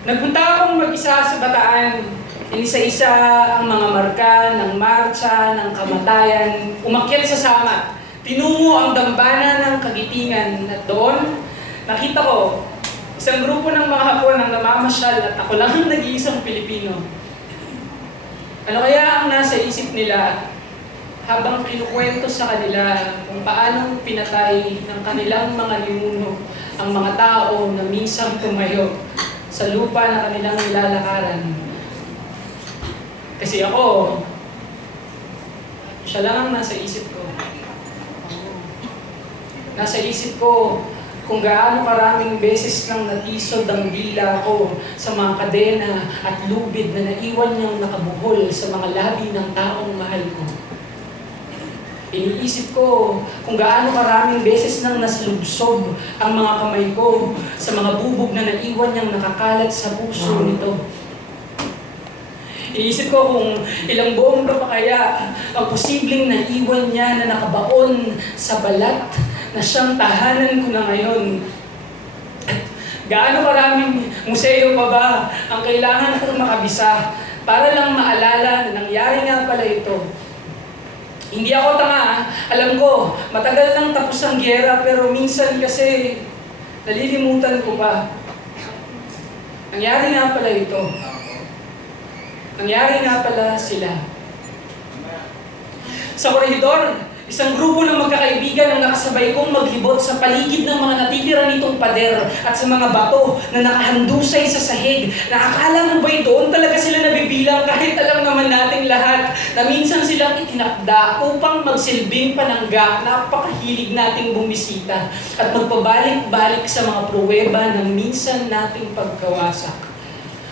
Nagpunta akong mag-isa sa Bataan. Inisa-isa ang mga marka ng marcha, ng kamatayan, umakyat sa Samat. Tinungo ang dambana ng Kagitingan at doon, nakita ko isang grupo ng mga Hapon ang namamasyal at ako lang ang nag-iisang Pilipino. Ano kaya ang nasa isip nila habang kinukwento sa kanila kung paanong pinatay ng kanilang mga ninuno ang mga tao na minsang tumayo sa lupa na kanilang nilalakaran? Kasi ako, siya lang ang nasa isip ko. Nasa isip ko kung gaano karaming beses nang natisod ang dila ko sa mga kadena at lubid na naiwan niyang nakabuhol sa mga labi ng taong mahal ko. Iniisip ko kung gaano karaming beses nang naslubsob ang mga kamay ko sa mga bubog na naiwan niyang nakakalat sa puso nito. Iniisip ko kung ilang bomba pa kaya ang posibleng naiwan niya na nakabaon sa balat na siyang tahanan ko na ngayon. At gaano karaming museo pa ba ang kailangan kong makabisa para lang maalala na nangyari nga pala ito. Hindi ako tanga, alam ko, matagal nang tapos ang giyera pero minsan kasi nalilimutan ko pa. Nangyari nga pala ito. Nangyari nga pala sila. Sa koridor, isang grupo ng magkakaibigan ang nakasabay kong maglibot sa paligid ng mga natitira nitong pader at sa mga bato na nakahandusay sa sahig. Nakakala mo ba doon talaga sila nabibilang kahit alam naman nating lahat na minsan silang itinakda upang magsilbing panangga. Napakahilig nating bumisita at magpabalik-balik sa mga pruweba ng minsan nating pagkawasak.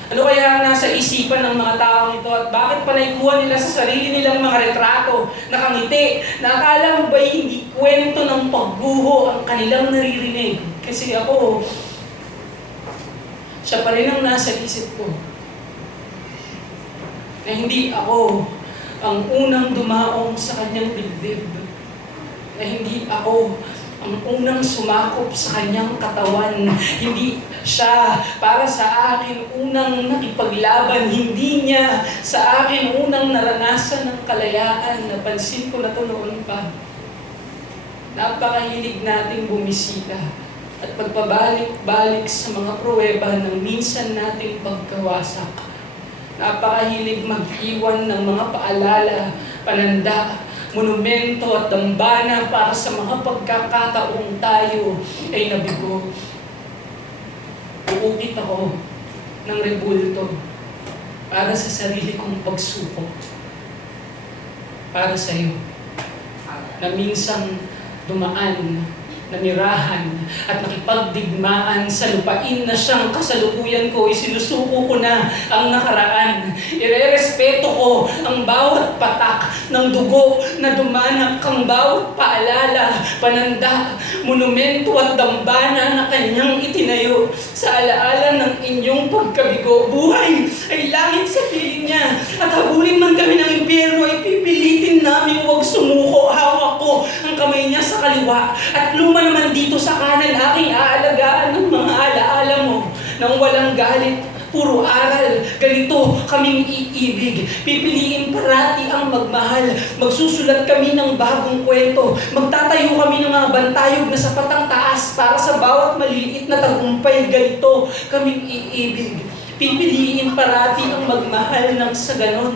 Ano kaya ang nasa isipan ng mga taong ito at bakit panaikuhan nila sa sarili nilang mga retrato, nakangiti, na akala mo ba'y hindi kwento ng pagguho ang kanilang naririnig? Kasi ako, siya pa rin ang nasa isip ko. Na hindi ako ang unang dumaong sa kanyang dibdib. Na hindi ako ang unang sumakop sa kanyang katawan. Hindi siya para sa akin unang nakipaglaban. Hindi niya sa akin unang naranasan ng kalayaan. Napansin ko na ito noon pa. Napakahilig nating bumisita at pagpabalik-balik sa mga pruweba ng minsan nating pagkawasak. Napakahilig mag-iwan ng mga paalala, pananda, monumento at dambana para sa mga pagkakataong tayo ay nabigo. Uukit ako ng rebulto para sa sarili kong pagsuko. Para sa iyo na minsang dumaan, nanirahan at nakipagdigmaan sa lupain na siyang kasalukuyan ko. Isinusuko ko na ang nakaraan. Irerespeto ko ang bawat patak ng dugo na dumanak, ang bawat paalala, pananda, monumento at dambana na kanyang itinayo sa alaala ng inyong pagkabigo. Buhay ay langit sa piling niya at habulin man kami ng impyerno ay pipilitin namin huwag sumuko. Hawak ko ang kamay niya sa kaliwa at naman dito sa kanan, aking aalagaan ng mga alaala mo nang walang galit, puro aral. Ganito kaming iibig. Pipiliin parati ang magmahal. Magsusulat kami ng bagong kwento. Magtatayo kami ng mga bantayog na sapat ang taas para sa bawat maliliit na tagumpay. Ganito kaming iibig. Pipiliin parati ang magmahal ng sa ganon.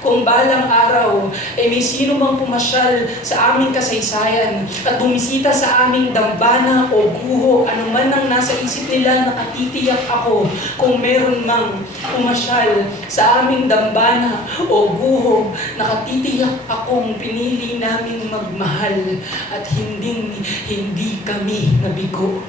Kung balang araw ay may sino mang pumasyal sa aming kasaysayan at bumisita sa aming dambana o guho, anuman ang nasa isip nila, nakatitiyak ako kung meron mang pumasyal sa aming dambana o guho, nakatitiyak akong pinili naming magmahal at hindi kami nabigo.